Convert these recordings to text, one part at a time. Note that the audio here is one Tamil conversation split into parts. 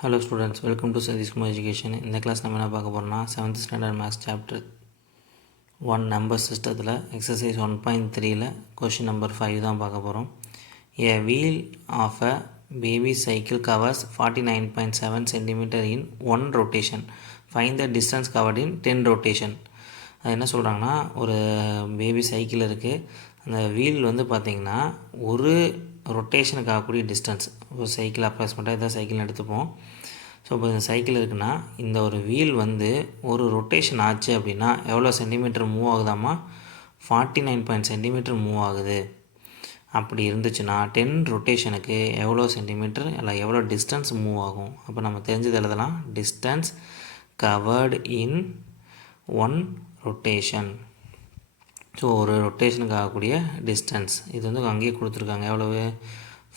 Hello students, welcome to Sadish Kumar Education. In the class, we will talk about 7th standard maths chapter 1 number system exercise 1.3 question number 5 தான் பார்க்க போறோம். A wheel of a baby cycle covers 49.7 cm in one rotation. Find the distance covered in 10 rotation. அது என்ன சொல்றாங்கன்னா ஒரு பேபி சைக்கிள் இருக்கு. அந்த வீல் வந்து பாத்தீங்கன்னா ஒரு ரொட்டேஷனுக்கு ஆகக்கூடிய டிஸ்டன்ஸ். ஒரு சைக்கிள் அப்ராக்சிமேட்டாக இதான் சைக்கிள் எடுத்துப்போம். ஸோ இப்போ இந்த சைக்கிள் இருக்குன்னா இந்த ஒரு வீல் வந்து ஒரு ரொட்டேஷன் ஆச்சு அப்படின்னா எவ்வளோ சென்டிமீட்டர் மூவ் ஆகுதாமா 49 சென்டிமீட்டர் மூவ் ஆகுது. அப்படி இருந்துச்சுன்னா 10 ரொட்டேஷனுக்கு எவ்வளோ சென்டிமீட்டர் இல்லை எவ்வளோ டிஸ்டன்ஸ் மூவ் ஆகும். அப்போ நம்ம தெரிஞ்சது எழுதலாம் distance covered in one rotation. So ஒரு ரொட்டேஷனுக்கு ஆகக்கூடிய டிஸ்டன்ஸ் இது வந்து அங்கேயே கொடுத்துருக்காங்க எவ்வளவு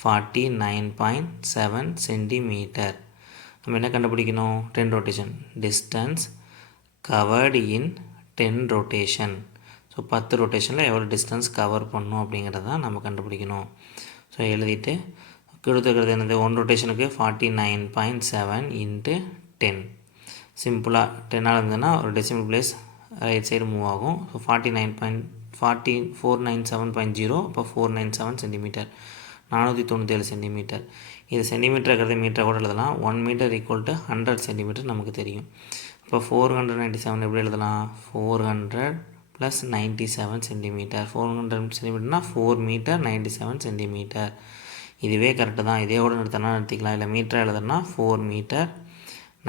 49.7 சென்டிமீட்டர். நம்ம என்ன கண்டுபிடிக்கணும் 10 ரொட்டேஷன் டிஸ்டன்ஸ் கவர்டு இன் 10 ரொட்டேஷன். ஸோ 10 ரொட்டேஷனில் எவ்வளோ டிஸ்டன்ஸ் கவர் பண்ணணும் அப்படிங்கிறத தான் நம்ம கண்டுபிடிக்கணும். ஸோ எழுதிட்டு கொடுத்துருக்கிறது என்னது ஒன் ரொட்டேஷனுக்கு 49.7 இன்ட்டு 10 சிம்பிளாக 10ஆக இருந்ததுன்னா ஒரு decimal place right side move ஆகும். ஸோ 497.0 இப்போ 497 சென்டிமீட்டர் 497 சென்டிமீட்டர். இது சென்டிமீட்டர் இருக்கிறத மீட்டர் கூட எழுதலாம். 1 மீட்டர் ஈக்குவல் டு 100 சென்டிமீட்டர் நமக்கு தெரியும். இப்போ 497 எப்படி எழுதலாம் 400 + 97 சென்டிமீட்டர். 400 சென்டிமீட்டர்னால் 4 மீட்டர் 97 சென்டிமீட்டர். இதுவே கரெக்டு தான். இதே கூட நிறுத்தினா நிறுத்திக்கலாம். இல்லை மீட்டர் எழுதுனா 4 மீட்டர்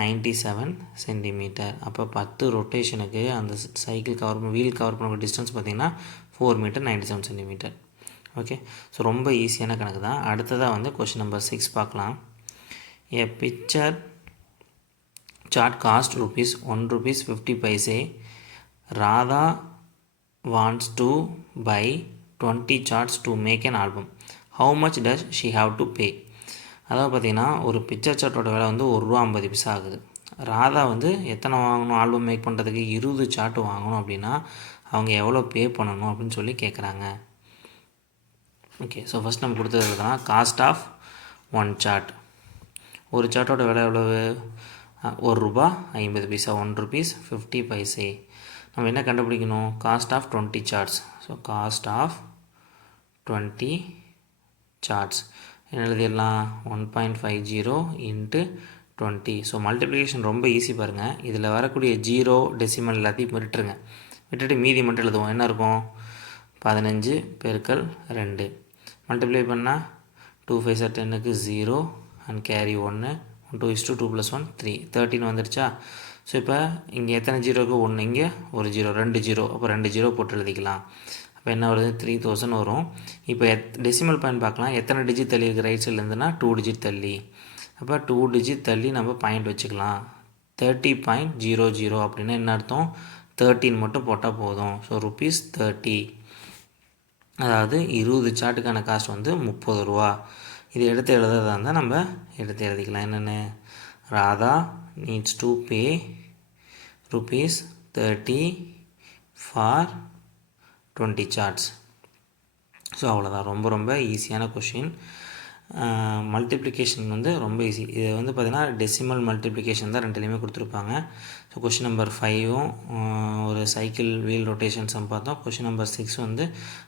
97 சென்டிமீட்டர். அப்போ 10 ரொட்டேஷனுக்கு அந்த சைக்கிள் வீல் கவர் பண்ண டிஸ்டன்ஸ் பார்த்திங்கன்னா 4 மீட்டர் 97 சென்டிமீட்டர். ஓகே, ஸோ ரொம்ப ஈஸியான கணக்கு தான். அடுத்ததாக வந்து கொஷின் நம்பர் 6 பார்க்கலாம். A picture chart cost ₹1.50. Radha wants to buy 20 charts to make an album. How much does she have to pay? அதாவது பார்த்திங்கன்னா ஒரு பிக்சர் சார்ட்டோட விலை வந்து ₹1.50 ஆகுது. ராதா வந்து எத்தனை வாங்கணும் ஆல்பம் மேக் பண்ணுறதுக்கு 20 சார்ட் வாங்கணும் அப்படின்னா அவங்க எவ்வளோ பே பண்ணணும் அப்படின்னு சொல்லி கேட்குறாங்க. ஓகே, ஸோ ஃபஸ்ட் நம்ம கொடுத்தது தான் காஸ்ட் ஆஃப் ஒன் சார்ட். ஒரு சார்ட்டோட விலை எவ்வளவு ₹1.50 ₹1.50. நம்ம என்ன கண்டுபிடிக்கணும் cost of 20 charts. So cost of 20 charts என்ன எழுதிடலாம் 1.50 இன்ட்டு 20. ஸோ மல்டிப்ளிகேஷன் ரொம்ப ஈஸி பாருங்கள். இதில் வரக்கூடிய 0 டெசிமல் எல்லாத்தையும் விட்டுட்டு மீதி மட்டும் எழுதுவோம். என்ன இருக்கும் 15 × 2 மல்டிப்ளை பண்ணால் 2 5 10க்கு 0 அண்ட் கேரி 1 2:2 + 1 3 13 வந்துடுச்சா. ஸோ இப்போ இங்கே எத்தனை ஜீரோக்கு 1 இங்கே ஒரு 0 2 0 அப்போ 2 0 போட்டு எழுதிக்கலாம். அப்போ என்ன வருது 3000 வரும். இப்போ டெசிமல் பாயிண்ட் பார்க்கலாம். எத்தனை டிஜிட் தள்ளி இருக்குது ரைட் சைட்லேருந்துன்னா 2 டிஜிட் தள்ளி. அப்போ 2 டிஜிட் தள்ளி நம்ம பாயிண்ட் வச்சுக்கலாம். 30.00 அப்படின்னா என்ன அர்த்தம் 13 மட்டும் போட்டால் போதும். ஸோ ₹30. அதாவது 20 சார்ட்டுக்கான காஸ்ட் வந்து ₹30. இது எடுத்து எழுதுறதா இருந்தால் நம்ம எடுத்து எழுதிக்கலாம். என்னென்னு Radha needs to pay ₹30 for 20 charts. So அவ்வளோதான். ரொம்ப ஈஸியான கொஷின். மல்டிப்ளிகேஷன் வந்து ரொம்ப ஈஸி. இது வந்து பார்த்திங்கன்னா டெசிமல் மல்டிப்ளிகேஷன் தான் ரெண்டுலேயுமே கொடுத்துருப்பாங்க. ஸோ கொஷின் நம்பர் 5ம் ஒரு சைக்கிள் வீல் ரொட்டேஷன் சம் பார்த்தோம். கொஷின் நம்பர் 6 வந்து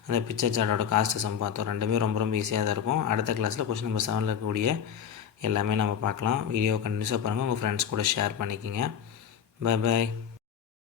அந்த பிக்சர் சார்ட்டோட காஸ்ட்டு சம் பார்த்தோம். ரெண்டுமே ரொம்ப ஈஸியாக தான் இருக்கும். அடுத்த கிளாஸில் கொஷின் நம்பர் 7ல் இருக்கக்கூடிய எல்லாமே நம்ம பார்க்கலாம். வீடியோ கண்டினியூஸாக பாருங்கள். உங்கள் ஃப்ரெண்ட்ஸ் கூட ஷேர் பண்ணிக்கோங்க. Bye bye.